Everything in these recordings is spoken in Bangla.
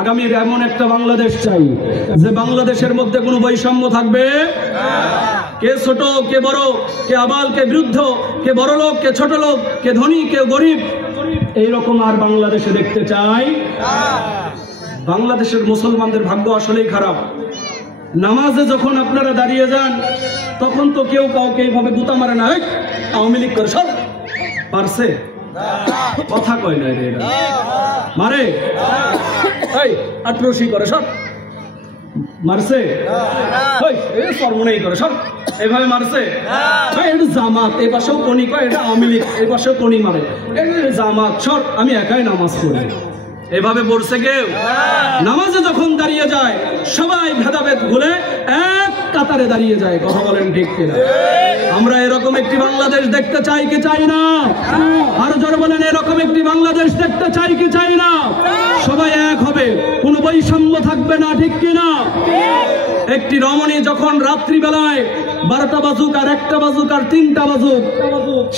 আগামীর এমন একটা বাংলাদেশ চাই যে বাংলাদেশের মধ্যে কোনো বৈষম্য থাকবে কে ছোট কে বড়, কে আবাল কে বৃদ্ধ, কে বড় লোক কে ছোট লোক, কে ধনী কে গরিব, এইরকম আর বাংলাদেশে দেখতে চাই। বাংলাদেশের মুসলমানদের ভাগ্য আসলেই খারাপ। নামাজে যখন আপনারা দাঁড়িয়ে যান তখন তো কেউ কাউকে এইভাবে গুতা মারে না, আওয়ামী লীগ করে সব পারছে, কথা কয় না রে মারে, আটরশি করে সব মারছে, সর্বনাই করে সব এইভাবে মারছে। এটা জামাত, এই পাশেও কোনি কয়, এটা আওয়ামী লীগ, এই পাশেও কোনি মারে, জামাত সব, আমি একাই নামাজ পড়ি, এভাবে পড়ছে কেউ? নামাজে যখন দাঁড়িয়ে যায় সবাই ভেদাভেদ ভুলে এক কাতারে দাঁড়িয়ে যায়। কথা বলেন ঠিক কিনা? আমরা এরকম একটি বাংলাদেশ দেখতে চাই কি চাই না? আরো জোরে বলেন, এরকম একটি বাংলাদেশ দেখতে চাই কি চাই না? সবাই এক হবে, কোনো বৈষম্য থাকবে না, ঠিক কিনা? একটি রমণী যখন রাত্রিবেলায় 12টা বাজুক আর 1টা বাজুক আর 3টা বাজুক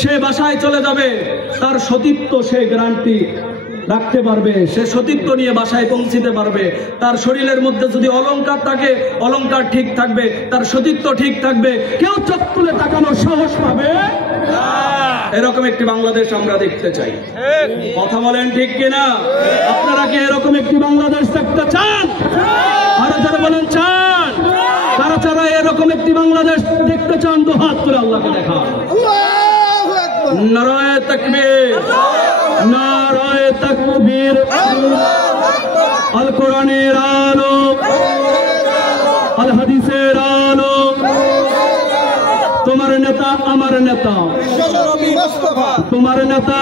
সে বাসায় চলে যাবে, তার সতীত্ব সে গ্যারান্টি রাখতে পারবে, সে সতীত্ব নিয়ে বাসায় পৌঁছিতে পারবে। তার শরীরের মধ্যে যদি অলংকার থাকে, অলংকার ঠিক থাকবে, তার সতীত্ব ঠিক থাকবে, কেউ চোখ তুলে তাকানোর সাহস পাবে। এরকম একটি বাংলাদেশ আমরা দেখতে চাই। কথা বলেন ঠিক কিনা? আপনারা কি এরকম একটি বাংলাদেশ দেখতে চান? আরো যারা বলেন চান, তারা যারা এরকম একটি বাংলাদেশ দেখতে চান দুহাত তুলে আল্লাহকে দেখান। নারায়ে তাকবীর, নারায়ে তাকবীর। আল কোরআনের আলো, আল হাদিসের আলো, তোমার নেতা আমার নেতা, তোমার নেতা